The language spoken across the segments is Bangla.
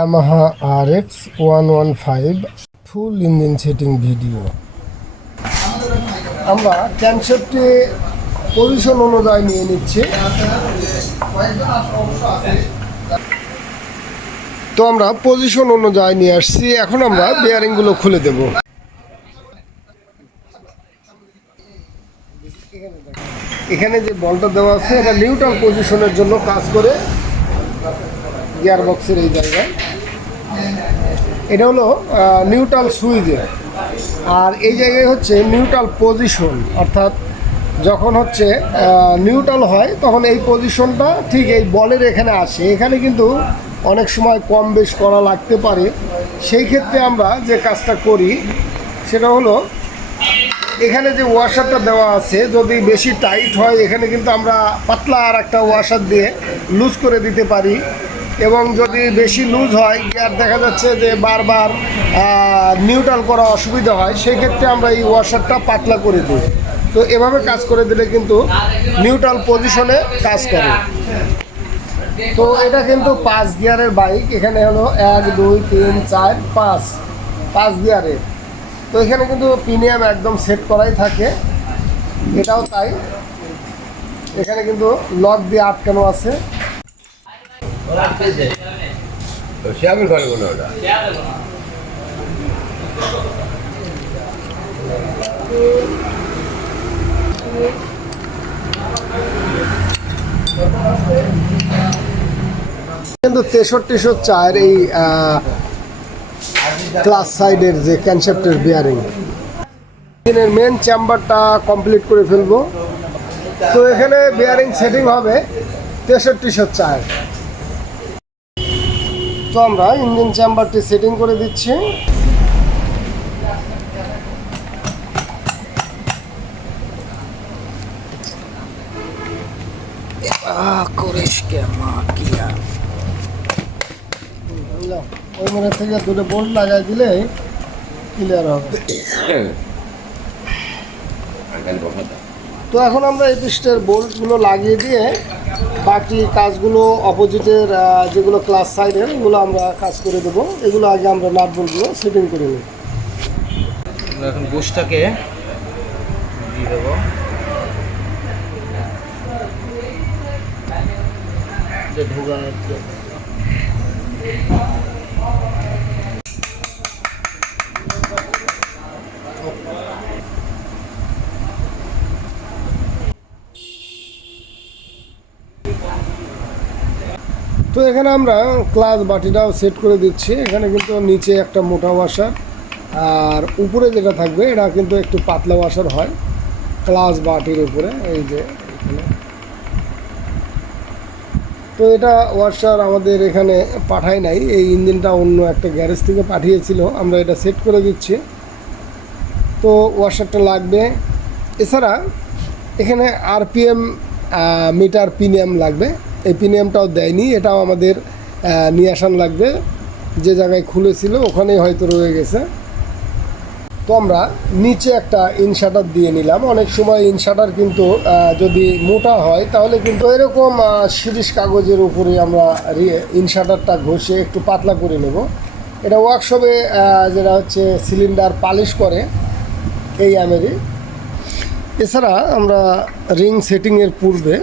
yamaha RX115 ফুল ইঞ্জিন সেটিং ভিডিও। আমরা ক্যানসেপ্টে পজিশন অনুযায়ী নিয়ে নিচ্ছি। তো আমরা পজিশন অনুযায়ী নিয়ে আসছি। এখন আমরা বেয়ারিংগুলো খুলে দেব। এখানে যে বলটা দেওয়া আছে এটা নিউট্রাল পজিশনের জন্য কাজ করে গিয়ার বক্সের এই জায়গায়। এটা হলো নিউট্রাল সুইচে, আর এই জায়গায় হচ্ছে নিউট্রাল পজিশন, অর্থাৎ যখন হচ্ছে নিউট্রাল হয় তখন এই পজিশনটা ঠিক এই বলের এখানে আসে। এখানে কিন্তু অনেক সময় কম বেশ করা লাগতে পারে। সেই ক্ষেত্রে আমরা যে কাজটা করি সেটা হলো এখানে যে ওয়াশারটা দেওয়া আছে যদি বেশি টাইট হয় এখানে কিন্তু আমরা পাতলা আর একটা ওয়াশার দিয়ে লুজ করে দিতে পারি, এবং যদি বেশি লুজ হয় গিয়ার দেখা যাচ্ছে যে বারবার নিউট্রাল করা অসুবিধা হয়, সেই ক্ষেত্রে আমরা এই ওয়াশারটা পাতলা করে দিই। তো এভাবে কাজ করে দিলে কিন্তু নিউট্রাল পজিশনে কাজ করে। তো এটা কিন্তু 5 গিয়ারের বাইক। এখানে হলো 1 2 3 4 5 গিয়ারের। তো এখানে কিন্তু প্রিমিয়াম একদম সেট করাই থাকে, এটাও তাই। এখানে কিন্তু লক দিয়ে আটকানো আছে। কিন্তু 6304 এই ক্লাস সাইডের যে ক্যানসেপ্টের বিয়ারিং এর মেন চেম্বারটা কমপ্লিট করে ফেলবো। তো এখানে বিয়ারিং সেটিং হবে 6304। তো আমরা ইঞ্জিন চেম্বারটি সেটিং করে দিচ্ছি। ওই মনে থেকে দুটো বোল্ট লাগাই দিলে ক্লিয়ার হবে। তো এখন আমরা এই পৃষ্ঠের বোল্টগুলো লাগিয়ে দিয়ে বাকি কাজগুলো অপোজিটের যেগুলো ক্লাস সাইডের এগুলো আমরা কাজ করে দেবো। এগুলো আগে আমরা নাট বোল্টগুলো সেটিং করে নিই। এখন বুশটাকে দিয়ে দেবো। ঢোকানোর তো এখানে আমরা ক্লাচ বাটিটাও সেট করে দিচ্ছি। এখানে কিন্তু নিচে একটা মোটা ওয়াশার আর উপরে যেটা থাকবে এটা কিন্তু একটু পাতলা ওয়াশার হয় ক্লাচ বাটির উপরে, এই যে এখানে। তো এটা ওয়াশার আমাদের এখানে পাঠায় নাই, এই ইঞ্জিনটা অন্য একটা গ্যারেজ থেকে পাঠিয়েছিল, আমরা এটা সেট করে দিচ্ছি। তো ওয়াশারটা লাগবে। এছাড়া এখানে আরপিএম মিটার প্রিমিয়াম লাগবে, এই প্রিমিয়ামটাও দেয়নি, এটাও আমাদের নিয়ে আসান লাগবে। যে জায়গায় খুলেছিল ওখানেই হয়তো রয়ে গেছে। তো আমরা নিচে একটা ইনশাটার দিয়ে নিলাম। অনেক সময় ইনশাটার কিন্তু যদি মোটা হয় তাহলে কিন্তু এরকম শিরিষ কাগজের উপরে আমরা ইনশাটারটা ঘষে একটু পাতলা করে নেব। এটা ওয়ার্কশপে যেটা হচ্ছে সিলিন্ডার পালিশ করে এই আমেরই। এছাড়া আমরা রিং সেটিংয়ের পূর্বে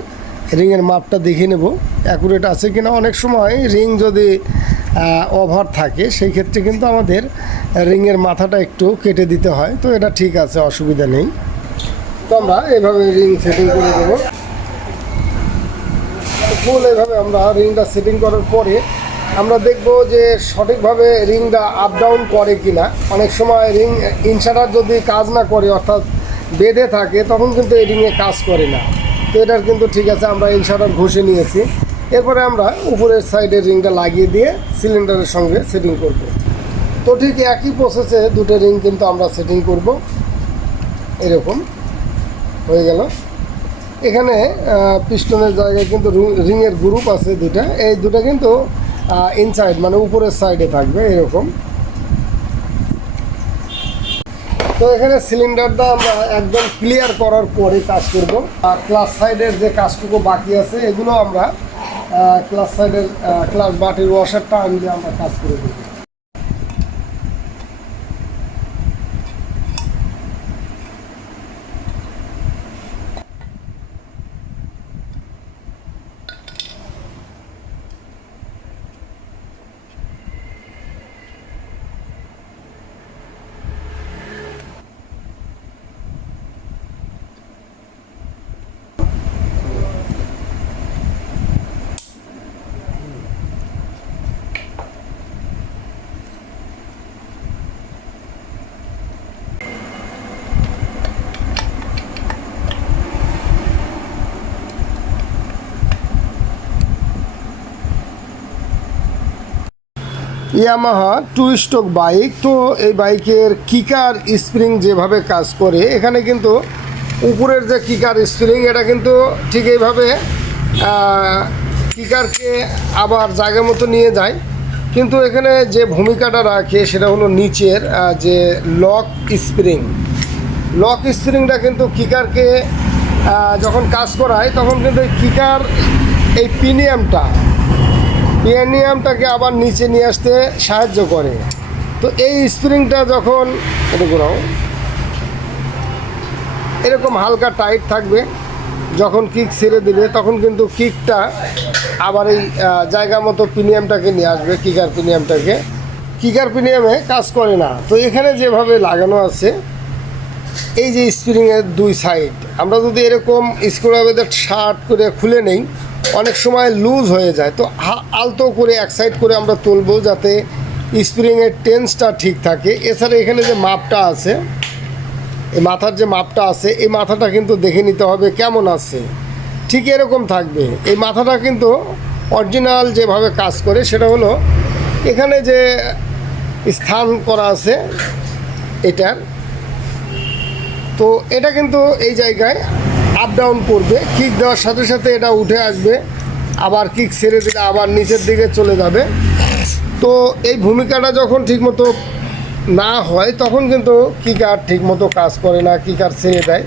রিংয়ের মাপটা দেখে নেব অ্যাকুরেট আছে কিনা। অনেক সময় রিং যদি ওভার থাকে সেই ক্ষেত্রে কিন্তু আমাদের রিংয়ের মাথাটা একটু কেটে দিতে হয়। তো এটা ঠিক আছে, অসুবিধা নেই। তো আমরা এভাবে রিং সেটিং করে দেব। ফুল এভাবে আমরা রিংটা সেটিং করার পরে আমরা দেখব যে সঠিকভাবে রিংটা আপ ডাউন করে কিনা। অনেক সময় রিং ইনশাটার যদি কাজ না করে অর্থাৎ বেঁধে থাকে তখন কিন্তু এই রিংয়ে কাজ করে না। তো এটার কিন্তু ঠিক আছে, আমরা ইনশাটার ঘষে নিয়েছি। এরপরে আমরা উপরের সাইডের রিংটা লাগিয়ে দিয়ে সিলিন্ডারের সঙ্গে সেটিং করব। তো ঠিক একই প্রসেসে দুটো রিং কিন্তু আমরা সেটিং করব। এরকম হয়ে গেল। এখানে পিস্টনের জায়গায় কিন্তু রিংয়ের গ্রুপ আছে দুটা, এই দুটো কিন্তু ইনসাইড মানে উপরের সাইডে থাকবে এরকম। তো এখানে সিলিন্ডারটা আমরা একদম ক্লিয়ার করার পরে কাজ করব। আর ক্লাস সাইডের যে কাজটুকু বাকি আছে এগুলো আমরা ক্লাস সাইডের ক্লাস বাটির ওয়াশারটা আমি দিয়ে আমরা কাজ করে দেবো। Yamaha 2 stroke bike. তো এই বাইকের কিকার স্প্রিং যেভাবে কাজ করে, এখানে কিন্তু উপরের যে কিকার স্প্রিং এটা কিন্তু ঠিক এইভাবে কিকারকে আবার জায়গা মতো নিয়ে যায়, কিন্তু এখানে যে ভূমিকাটা রাখে সেটা হলো নিচের যে লক স্প্রিংটা কিন্তু কিকারকে যখন কাজ করায় তখন কিন্তু কিকার এই পিনিয়ামটাকে আবার নিচে নিয়ে আসতে সাহায্য করে। তো এই স্প্রিংটা যখন এরকম হালকা টাইট থাকবে, যখন কিক ছেড়ে দিবে তখন কিন্তু কিকটা আবার এই জায়গা মতো পিনিয়ামটাকে নিয়ে আসবে। কিকার পিনিয়ামে কাজ করে না। তো এখানে যেভাবে লাগানো আছে এই যে স্প্রিংয়ের 2 সাইড, আমরা যদি এরকম স্ক্রুড্রাইভার শার্ট করে খুলে নেই অনেক সময় লুজ হয়ে যায়। তো আলতো করে এক সাইড করে আমরা তুলবো যাতে স্প্রিংয়ের টেন্সটা ঠিক থাকে। এছাড়া এখানে যে মাপটা আছে, এই মাথার যে মাপটা আছে, এই মাথাটা কিন্তু দেখে নিতে হবে কেমন আছে। ঠিক এরকম থাকবে। এই মাথাটা কিন্তু অরিজিনাল যেভাবে কাজ করে সেটা হলো এখানে যে স্থান করা আছে এটার, তো এটা কিন্তু এই জায়গায় আপ ডাউন করবে। কিক দেওয়ার সাথে সাথে এটা উঠে আসবে, আবার কিক ছেড়ে দিলে আবার নিচের দিকে চলে যাবে। তো এই ভূমিকাটা যখন ঠিকমতো না হয় তখন কিন্তু কিকার ঠিকমতো কাজ করে না, কিকার ছেড়ে দেয়।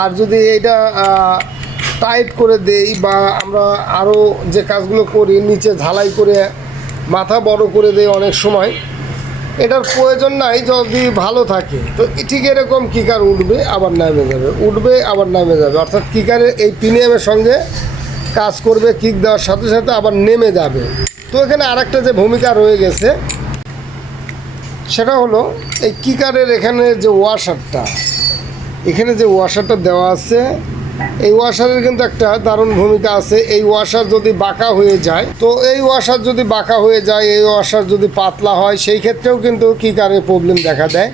আর যদি এটা টাইট করে দেই বা আমরা আরও যে কাজগুলো করি নিচে ঝালাই করে মাথা বড় করে দেই, অনেক সময় এটার প্রয়োজন নাই যদি ভালো থাকে। তো ঠিক এরকম কিকার উঠবে আবার নামে যাবে, অর্থাৎ কিকারের এই প্রিমিয়ামের সঙ্গে কাজ করবে, কিক দেওয়ার সাথে সাথে আবার নেমে যাবে। তো এখানে আরেকটা যে ভূমিকা রয়ে গেছে সেটা হলো এই কিকারের এখানে যে ওয়াশারটা দেওয়া আছে, এই ওয়াশারের কিন্তু একটা দারুণ ভূমিকা আছে। এই ওয়াশার যদি বাঁকা হয়ে যায়, এই ওয়াশার যদি পাতলা হয় সেই ক্ষেত্রেও কিন্তু কিকারে প্রবলেম দেখা দেয়।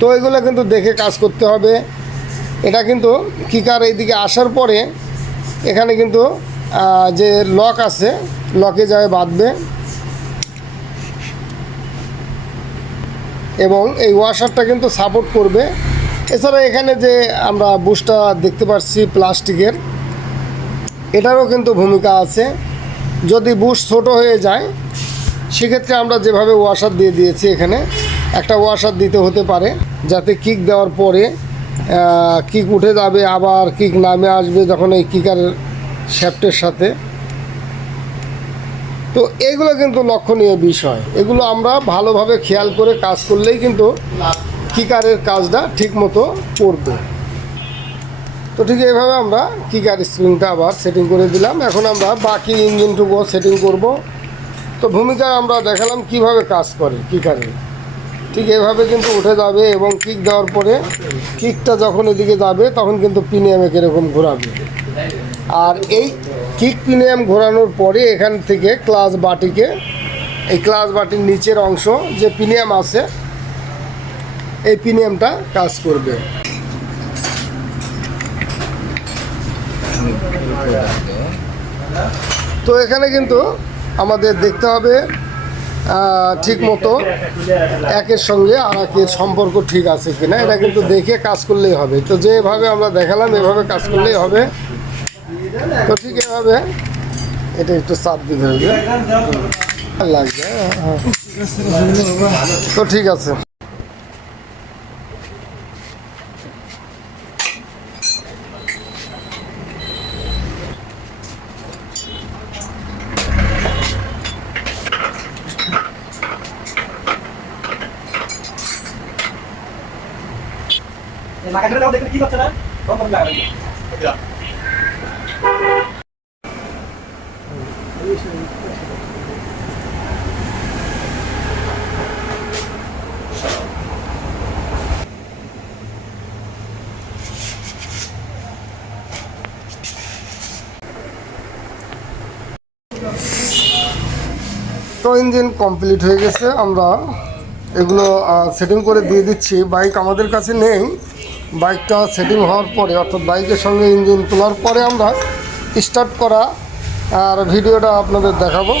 তো এগুলো কিন্তু দেখে কাজ করতে হবে। এটা কিন্তু কিকার এইদিকে আসার পরে এখানে কিন্তু যে লক আছে, লকে যায় বাঁধবে এবং এই ওয়াশারটা কিন্তু সাপোর্ট করবে। এছাড়া এখানে যে আমরা বুশটা দেখতে পাচ্ছি প্লাস্টিকের, এটারও কিন্তু ভূমিকা আছে। যদি বুশ ছোট হয়ে যায় সেক্ষেত্রে আমরা যেভাবে ওয়াশার দিয়ে দিয়েছি এখানে একটা ওয়াশার দিতে হতে পারে, যাতে কিক দেওয়ার পরে কিক উঠে যাবে আবার কিক নামে আসবে যখন এই কিকার শ্যাফটের সাথে। তো এইগুলো কিন্তু লক্ষণীয় বিষয়, এগুলো আমরা ভালোভাবে খেয়াল করে কাজ করলেই কিন্তু কিকারের কাজটা ঠিক মতো করবে। তো ঠিক এইভাবে আমরা কিকার স্প্রিংটা আবার সেটিং করে দিলাম। এখন আমরা বাকি ইঞ্জিনটুকু সেটিং করব। তো ভূমিকা আমরা দেখালাম কিভাবে কাজ করে কিকারে, ঠিক এইভাবে কিন্তু উঠে যাবে এবং কিক দেওয়ার পরে কিকটা যখন এদিকে যাবে তখন কিন্তু পিনিয়ামে কীরকম ঘোরাবে। আর এই কিক পিনিয়াম ঘোরানোর পরে এখান থেকে ক্লাচ বাটির নিচের অংশ যে পিনিয়াম আছে এই পিনিয়ামটা কাজ করবে। তো এখানে কিন্তু আমাদের দেখতে হবে ঠিক মতো একের সঙ্গে আর একের সম্পর্ক ঠিক আছে কিনা, এটা কিন্তু দেখে কাজ করলেই হবে। তো যেভাবে আমরা দেখালাম এভাবে কাজ করলেই হবে। তো ঠিক এভাবে এটা একটু চাপ দিতে হবে, লাগবে। তো ঠিক আছে। তো ইঞ্জিন কমপ্লিট হয়ে গেছে, আমরা এগুলো সেটিং করে দিয়ে দিচ্ছি। বাইক আমাদের কাছে নেই, বাইকটা সেটিং হওয়ার পরে অর্থাৎ বাইকের সঙ্গে ইঞ্জিন তোলার পরে আমরা স্টার্ট করা আর ভিডিওটা আপনাদের দেখাবো।